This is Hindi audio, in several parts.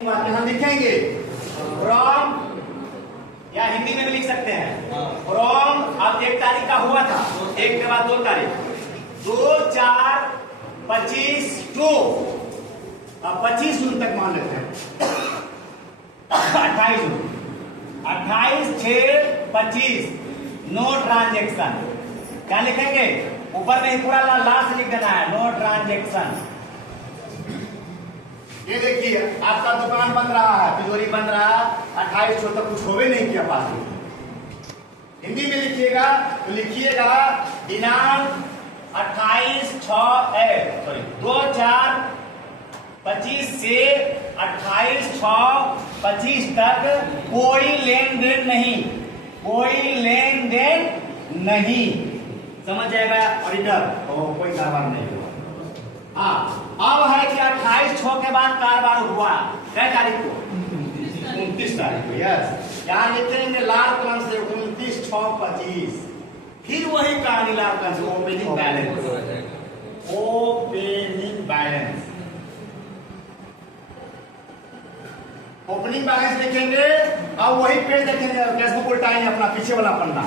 हम लिखेंगे फ्रॉम, या हिंदी में भी लिख सकते हैं फ्रॉम। अब 1 तारीख का हुआ था, 1 के बाद 2 तारीख, 2, 4, 25 टू, अब 25 जून तक मान लेते हैं 28 जून, 28, 6, 25 नो ट्रांजेक्शन। क्या लिखेंगे? ऊपर में ही पूरा लास्ट लिख देना है, नो ट्रांजेक्शन। ये देखिए आपका दुकान बन रहा है, तिजोरी बन रहा है, 28 तक कुछ होवे नहीं किया पास में। हिंदी में लिखिएगा तो लिखिएगा दिनांक 2/4/25 से 28/6/25 तक कोई लेन देन नहीं, कोई लेन देन नहीं। समझ जाएगा ऑडिटर? कोई कारोबार नहीं हुआ। हाँ, अब है कि 28/6 के बाद कारोबार हुआ, कै तारीख को? 29 तारीख को। यस, यहाँ लिखेंगे लाल कलम से 29/6/25। फिर वही कहानी लाल कलम से opening balance, opening balance, opening balance लिखेंगे। अब वही पेज देखेंगे, फेसबुक उल्टाएंगे अपना पीछे वाला पन्ना।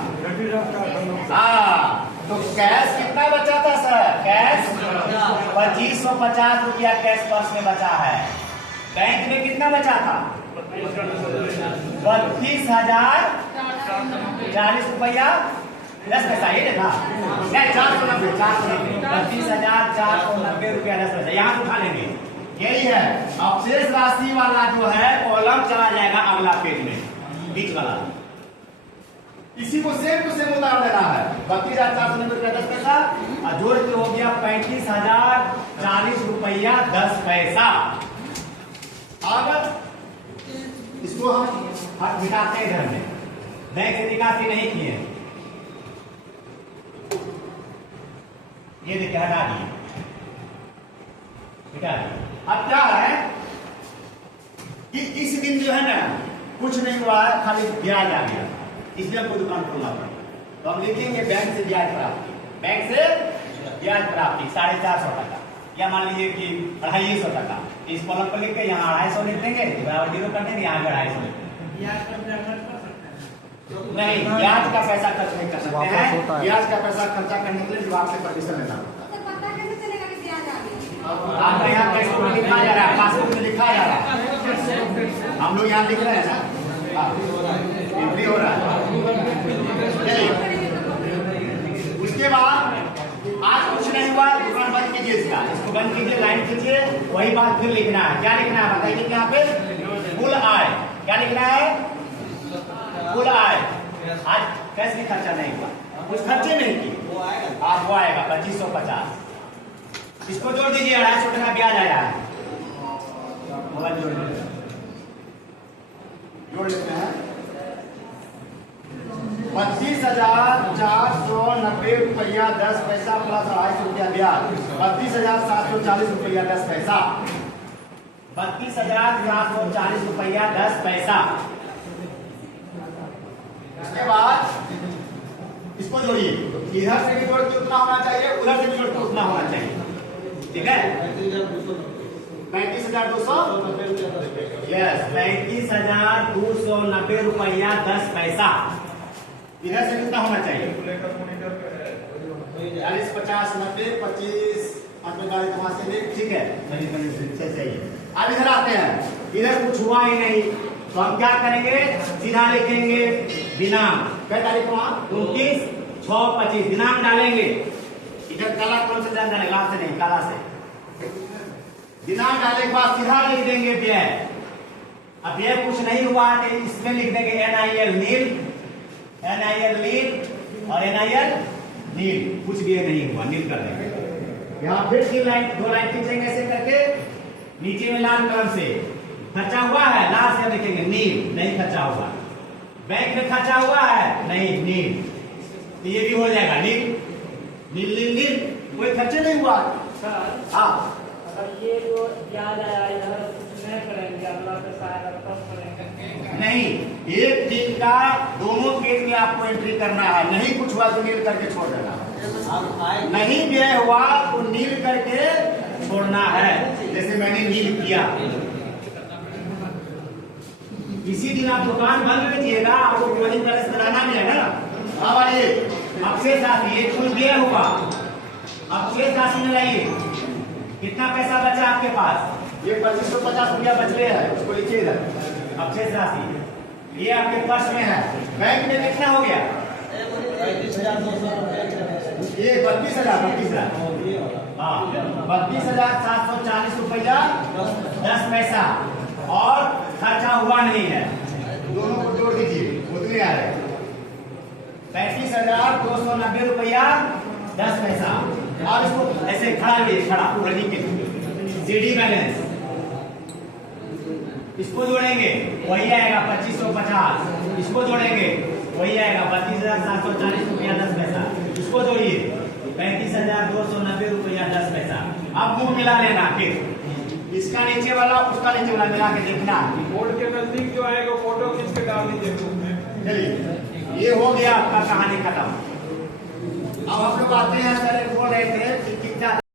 हाँ, तो कैश कितना बचा था सर? कैश 2550 रुपया कैश पर्स में बचा है। बैंक में कितना बचा था? 32,040 रुपया 10 पैसा। ये देखा 490, 32,490 रुपया 10 पैसा। यहाँ उठा लेंगे, यही है। अब शेष राशि वाला जो है कॉलम चला जाएगा अगला पेज में, बीच वाला। इसी को सेम टू सेम उतार देना है। 32,490 रुपया 10 पैसा और जोड़ के हो गया 35,040 रुपया 10 पैसा। अब इसको हम मिटाते हैं घर में, बैंक से निकासी नहीं किए, ये देखिए हटा दिए, मिटा दिए। अब क्या है कि इस दिन जो है ना कुछ नहीं हुआ है, खाली ब्याज आ गया, इसलिए हमको दुकान खोलना पड़ा। तो हम लिखेंगे बैंक से ब्याज प्राप्ति, बैंक से ब्याज प्राप्ति 450 टका, या मान लीजिए कि 250 टका। इस कॉलम पर लिख के यहाँ 250 लिख देंगे, बराबर 0 कर देंगे, यहाँ 250 लिख देंगे। नहीं, ब्याज का पैसा खर्च नहीं कर सकते हैं। ब्याज का पैसा खर्चा करने के लिए विभाग से परमिशन लेना होता है। आपका यहाँ टेक्स्ट में लिखा जा रहा है, पासबुक में लिखा जा रहा है, हम लोग यहाँ लिख रहे हैं ना, एंट्री हो रहा है। उसके बाद आज कुछ नहीं हुआ, दुकान बंद कीजिए, इसको बंद कीजिए, लाइन कीजिए, वही बात फिर लिखना है। क्या लिखना है बताइए? यहाँ पे कुल आय, क्या लिखना है? कुल आय। आज कैसे खर्चा नहीं हुआ, कुछ खर्चे नहीं किए, आप वो आएगा 2550। इसको जोड़ दीजिए, 250 टका ब्याज आया है, जोड़ लेते हैं। 25,490 रुपया 10 पैसा प्लस 250 रुपया ब्याज, 32,740 रुपया 10 पैसा, 32,440 रुपया 10 पैसा। उसके बाद इसको जोड़िए, इधर से भी जोड़ के उतना होना चाहिए, उधर से भी जोड़ के उतना होना चाहिए, ठीक है? 35,200, यस, 35,290 रुपया 10 पैसा। इधर से कितना होना चाहिए? 40, 50, 90, 25, 45, ठीक है, चाहिए। अब इधर आते हैं, इधर कुछ हुआ ही नहीं, तो हम क्या करेंगे? सीधा लिखेंगे दिनांक, कै तारीख को? 29/6/25 दिनांक डालेंगे। इधर काला कौन से डालेंगे? लाल से नहीं, काला से। दिनांक डालने के बाद सीधा लिख देंगे व्यय। अब व्यय कुछ नहीं हुआ तो इसमें लिख देंगे NIL नील, NIL नील और NIL नील, कुछ भी नहीं हुआ, नील कर देंगे। यहाँ फिर 2 लाइन खींचेंगे ऐसे करके, नीचे में लाल कलम से खर्चा हुआ है, लाल से लिखेंगे नील, नहीं खर्चा हुआ। बैंक में खर्चा हुआ है, नहीं, नील, तो ये भी हो जाएगा नील, नील नील नील, कोई खर्चे नहीं हुआ। हाँ, ये जो ब्याज आया इधर नहीं करेंगे, अगला पैसा आएगा तब करेंगे। नहीं, एक दिन का दोनों पेज में आपको एंट्री करना है, नहीं कुछ हुआ तो नील करके छोड़ देना, नहीं व्यय हुआ तो नील करके छोड़ना है। जैसे मैंने नील किया, इसी दिन आप दुकान बंद कीजिएगा, आपको क्लोजिंग बैलेंस बनाना मिलेगा ना। अब आइए अब शेष राशि, ये कुल व्यय हुआ, अब शेष राशि में लाइए कितना पैसा बचा आपके पास, ये 2550 रुपया बच रहे हैं, उसको लिखिए इधर। अब शेष राशि ये आपके पर्स में है, बैंक में कितना हो गया, ये 32,000 हाँ 32,740 रुपया 10 पैसा, और खर्चा हुआ नहीं है, दोनों को जोड़ दीजिए उतने आ रहे 35,290 रुपया 10 पैसा। और इसको ऐसे खड़ा लीजिए, खड़ा रखी के सीडी बैलेंस इसको जोड़ेंगे वही आएगा 2550, इसको जोड़ेंगे वही आएगा 32,740 रुपया 10 पैसा, इसको जोड़िए 35,290 रुपया 10 पैसा। अब मुंह मिला लेना, फिर इसका नीचे वाला उसका नीचे वाला मिला के देखना। बोर्ड के नजदीक जो आएगा फोटो खींच के डाल दीजिए ग्रुप में। चलिए ये हो गया आपका कहानी खत्म। अब हम लोग आते हैं, सर बोल रहे थे कि कितना